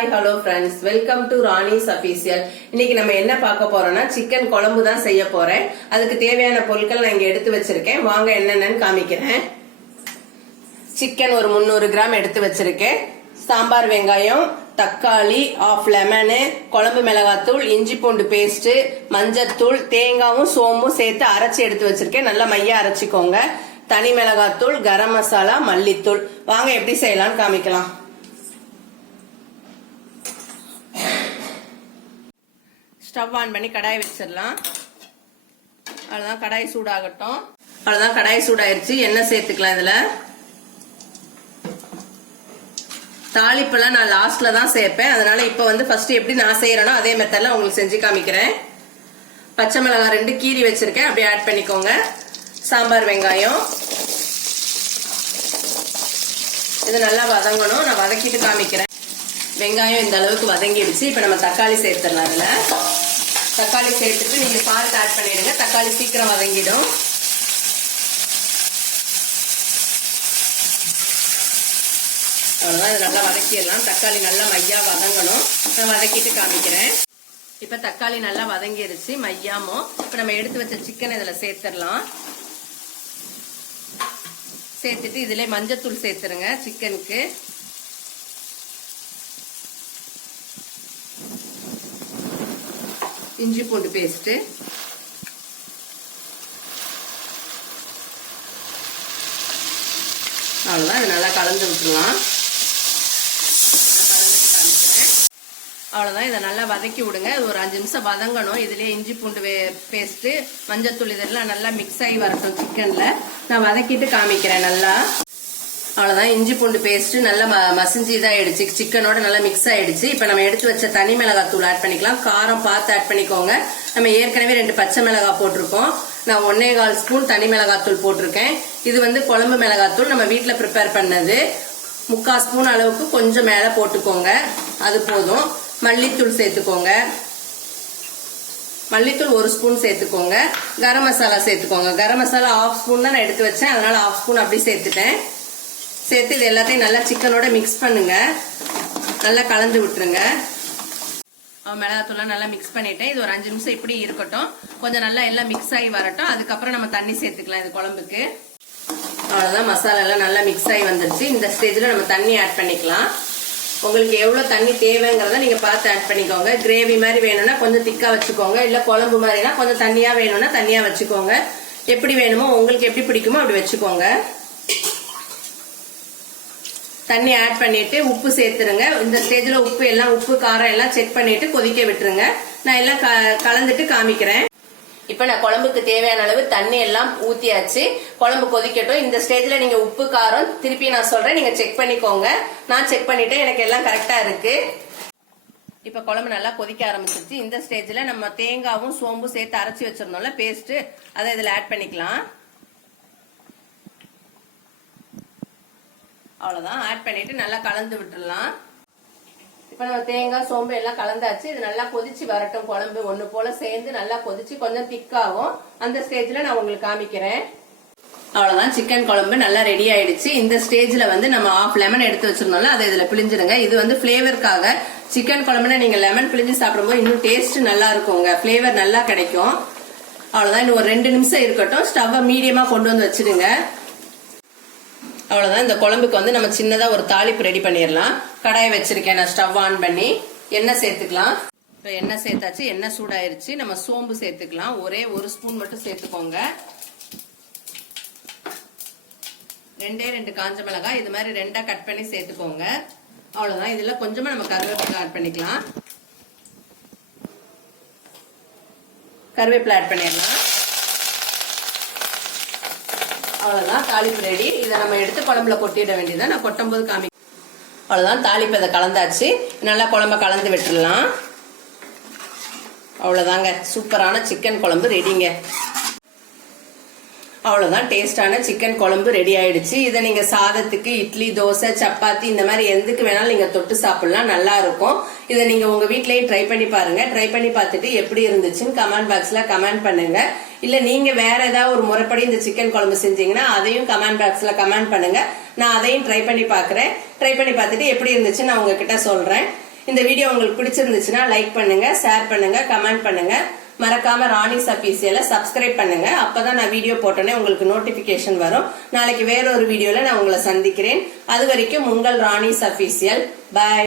Hi hello friends welcome to Rani's official இன்னைக்கு நம்ம என்ன பார்க்க போறோம்னா சிக்கன் குழம்பு தான் செய்ய போறேன். அதுக்கு தேவையான பொருட்கள் நான் இங்க எடுத்து வச்சிருக்கேன். வாங்க என்னென்னன்னு காமிக்கிறேன். சிக்கன் ஒரு முந்நூறு கிராம் எடுத்து வச்சிருக்கேன். சாம்பார் வெங்காயம் தக்காளி ஆஃப் லெமனு குழம்பு மிளகாத்தூள் இஞ்சி பூண்டு பேஸ்ட்டு மஞ்சத்தூள் தேங்காவும் சோம்பும் சேர்த்து அரைச்சி எடுத்து வச்சிருக்கேன். நல்லா மையா அரைச்சிக்கோங்க. தனி மிளகாத்தூள் கரம் மசாலா மல்லித்தூள். வாங்க எப்படி செய்யலாம்னு காமிக்கலாம். ஸ்டவ் ஆன் பண்ணி கடாய் வச்சிடலாம். அவ்வளோதான் கடாய் சூடாகட்டும். அவ்வளோதான் கடாய் சூடாயிருச்சு. எண்ணெய் சேர்த்துக்கலாம் இதில். தாளிப்பெல்லாம் நான் லாஸ்ட்ல தான் சேர்ப்பேன். அதனால இப்போ வந்து ஃபர்ஸ்ட் எப்படி நான் செய்யறேனோ அதே மெத்தட்ல உங்களுக்கு செஞ்சு காமிக்கிறேன். பச்சை மிளகாய் ரெண்டு கீரி வச்சிருக்கேன். அப்படியே ஆட் பண்ணிக்கோங்க. சாம்பார் வெங்காயம். இது நல்லா வதங்கணும். நான் வதக்கிட்டு காமிக்கிறேன். வெங்காயம் இந்த அளவுக்கு வதங்கிடுச்சு. இப்போ நம்ம தக்காளி சேர்த்துடலாம் அதில் தக்காளி சேர்த்துட்டு நீங்கள் சால்ட் ஆட் பண்ணிவிடுங்க தக்காளி சீக்கிரம் வதங்கிடும். அவ்வளோதான் இது நல்லா வதக்கிடலாம். தக்காளி நல்லா மையாக வதங்கணும். நான் வதக்கிட்டு காமிக்கிறேன். இப்போ தக்காளி நல்லா வதங்கிருச்சு மையாமோ. இப்போ நம்ம எடுத்து வச்ச சிக்கன் இதில் சேர்த்துடலாம். சேர்த்துட்டு இதிலே மஞ்சத்தூள் சேர்த்துருங்க சிக்கனுக்கு இஞ்சி பூண்டு பேஸ்ட்டு அவ்வளோதான் இது நல்லா கலந்து விட்டுருலாம் அவ்வளோதான் இதை நல்லா வதக்கி விடுங்க. இது ஒரு அஞ்சு நிமிஷம் வதங்கணும். இதுலேயே இஞ்சி பூண்டு வே பேஸ்ட்டு மஞ்சத்தூள் இதெல்லாம் நல்லா மிக்ஸ் ஆகி வரட்டும் சிக்கனில் நான் வதக்கிட்டு காமிக்கிறேன் நல்லா. அவ்வளோதான் இஞ்சி பூண்டு பேஸ்ட்டு நல்லா ம மசிஞ்சு இதாகிடுச்சு சிக்கனோட நல்லா மிக்ஸ் ஆகிடுச்சு இப்போ நம்ம எடுத்து வச்ச தனி மிளகாய் தூள் ஆட் பண்ணிக்கலாம். காரம் பார்த்து ஆட் பண்ணிக்கோங்க. நம்ம ஏற்கனவே ரெண்டு பச்சை மிளகாய் போட்டிருக்கோம். நான் ஒன்னே கால் ஸ்பூன் தனி மிளகாத்தூள் போட்டிருக்கேன். இது வந்து குழம்பு மிளகாத்தூள் நம்ம வீட்டில் ப்ரிப்பேர் பண்ணது முக்கால் ஸ்பூன் அளவுக்கு கொஞ்சம் மேலே போட்டுக்கோங்க. அது போதும். மல்லித்தூள் சேர்த்துக்கோங்க. மல்லித்தூள் ஒரு ஸ்பூன் சேர்த்துக்கோங்க. கரம் மசாலா சேர்த்துக்கோங்க. கரம் மசாலா ஆஃப் ஸ்பூன் தான் நான் எடுத்து வச்சேன். அதனால ஆஃப் ஸ்பூன் அப்படி சேர்த்துட்டேன். சேர்த்து இது எல்லாத்தையும் நல்லா சிக்கனோட மிக்ஸ் பண்ணுங்க. நல்லா கலந்து விட்டுருங்க. மிளகாத்தூள்லாம் நல்லா மிக்ஸ் பண்ணிட்டேன். இது ஒரு அஞ்சு நிமிஷம் இப்படி இருக்கட்டும். கொஞ்சம் நல்லா எல்லாம் மிக்ஸ் ஆகி வரட்டும். அதுக்கப்புறம் நம்ம தண்ணி சேர்த்துக்கலாம் இது குழம்புக்கு. அவ்வளோதான் மசாலா எல்லாம் நல்லா மிக்ஸ் ஆகி வந்துருச்சு. இந்த ஸ்டேஜில் நம்ம தண்ணி ஆட் பண்ணிக்கலாம். உங்களுக்கு எவ்வளோ தண்ணி தேவைங்கிறத நீங்கள் பார்த்து ஆட் பண்ணிக்கோங்க. கிரேவி மாதிரி வேணும்னா கொஞ்சம் திக்காக வச்சுக்கோங்க. இல்லை குழம்பு மாதிரினா கொஞ்சம் தண்ணியாக வேணும்னா தண்ணியாக வச்சுக்கோங்க. எப்படி வேணுமோ உங்களுக்கு எப்படி பிடிக்குமோ அப்படி வச்சுக்கோங்க. தண்ணி ஆட் பண்ணிட்டு உப்பு சேர்த்துருங்க. இந்த ஸ்டேஜில் உப்பு எல்லாம் உப்பு காரம் எல்லாம் செக் பண்ணிட்டு கொதிக்க விட்டுருங்க. நான் எல்லாம் கலந்துட்டு காமிக்கிறேன். இப்போ நான் குழம்புக்கு தேவையான அளவு தண்ணி எல்லாம் ஊத்தியாச்சு. குழம்பு கொதிக்கட்டும். இந்த ஸ்டேஜ்ல நீங்க உப்பு காரம் திருப்பி நான் சொல்றேன். நீங்க செக் பண்ணிக்கோங்க. நான் செக் பண்ணிட்டேன். எனக்கு எல்லாம் கரெக்டா இருக்கு. இப்ப குழம்பு நல்லா கொதிக்க ஆரம்பிச்சிருச்சு. இந்த ஸ்டேஜ்ல நம்ம தேங்காவும் சோம்பும் சேர்த்து அரைச்சி வச்சிருந்தோம்ல பேஸ்ட் அதை இதுல ஆட் பண்ணிக்கலாம். அவ்வளோதான் ஆட் பண்ணிட்டு நல்லா கலந்து விட்டுடலாம். இப்போ நம்ம தேங்காய் சோம்பு எல்லாம் கலந்தாச்சு. இது நல்லா கொதிச்சு வரட்டும். குழம்பு ஒன்று போல சேர்ந்து நல்லா கொதிச்சு கொஞ்சம் திக்காகும் அந்த ஸ்டேஜில் நான் உங்களுக்கு காமிக்கிறேன். அவ்வளோதான் சிக்கன் குழம்பு நல்லா ரெடி ஆயிடுச்சு. இந்த ஸ்டேஜில் வந்து நம்ம ஆஃப் லெமன் எடுத்து வச்சிருந்தோம்ல அதை இதில் பிழிஞ்சிருங்க இது வந்து ஃப்ளேவருக்காக சிக்கன் குழம்புனா நீங்கள் லெமன் பிழிஞ்சு சாப்பிடும்போது இன்னும் டேஸ்ட் நல்லா இருக்குங்க. ஃப்ளேவர் நல்லா கிடைக்கும். அவ்வளோதான் இன்னும் ஒரு ரெண்டு நிமிஷம் இருக்கட்டும். ஸ்டவ்வை மீடியமாக கொண்டு வந்து வச்சிடுங்க. அவ்வளோதான் இந்த குழம்புக்கு வந்து நம்ம சின்னதாக ஒரு தாளிப்பு ரெடி பண்ணிடலாம். கடாயை வச்சிருக்கேன் நான் ஸ்டவ் ஆன் பண்ணி. எண்ணெய் சேர்த்துக்கலாம். இப்போ எண்ணெய் சேர்த்தாச்சு எண்ணெய் சூடாயிருச்சு. நம்ம சோம்பு சேர்த்துக்கலாம். ஒரே ஒரு ஸ்பூன் மட்டும் சேர்த்துக்கோங்க. ரெண்டே ரெண்டு காஞ்ச மிளகாய். இது மாதிரி ரெண்டாக கட் பண்ணி சேர்த்துக்கோங்க. அவ்வளோதான் இதில் கொஞ்சமாக நம்ம கருவேப்பிலை ஆட் பண்ணிக்கலாம். கருவேப்பிலை ஆட் பண்ணிடலாம். அவ்வளோதான் தாளிப்பு ரெடி இதை நம்ம எடுத்து குழம்புல கொட்டிட வேண்டியதான் நான் கொட்டும்போது காமி அவ்வளோதான் தாளிப்பு இதை கலந்தாச்சு. நல்லா குழம்ப கலந்து விட்டுடலாம். அவ்வளோதாங்க சூப்பரான சிக்கன் குழம்பு ரெடிங்க அவ்வளோதான் டேஸ்டான சிக்கன் குழம்பு ரெடி ஆயிடுச்சு. இதை நீங்கள் சாதத்துக்கு இட்லி தோசை சப்பாத்தி இந்த மாதிரி எதுக்கு வேணாலும் நீங்கள் தொட்டு சாப்பிடலாம் நல்லா இருக்கும். இதை நீங்கள் உங்கள் வீட்லேயும் ட்ரை பண்ணி பாருங்க. ட்ரை பண்ணி பார்த்துட்டு எப்படி இருந்துச்சுன்னு கமெண்ட் பாக்ஸில் கமெண்ட் பண்ணுங்க. இல்லை நீங்கள் வேற ஏதாவது ஒரு முறைப்படி இந்த சிக்கன் குழம்பு செஞ்சீங்கன்னா அதையும் கமெண்ட் பாக்ஸில் கமெண்ட் பண்ணுங்க. நான் அதையும் ட்ரை பண்ணி பார்க்குறேன். ட்ரை பண்ணி பார்த்துட்டு எப்படி இருந்துச்சுன்னு நான் உங்ககிட்ட சொல்கிறேன் இந்த வீடியோ உங்களுக்கு பிடிச்சிருந்துச்சுன்னா லைக் பண்ணுங்க ஷேர் பண்ணுங்க கமெண்ட் பண்ணுங்க. மறக்காம ராணிஸ் அபிஷியலை சப்ஸ்கிரைப் பண்ணுங்க. அப்பதான் நான் வீடியோ போட்டோன்னே உங்களுக்கு நோட்டிபிகேஷன் வரும். நாளைக்கு வேற ஒரு வீடியோல நான் உங்களை சந்திக்கிறேன். அது வரைக்கும் உங்கள் ராணிஸ் அபிசியல் பாய்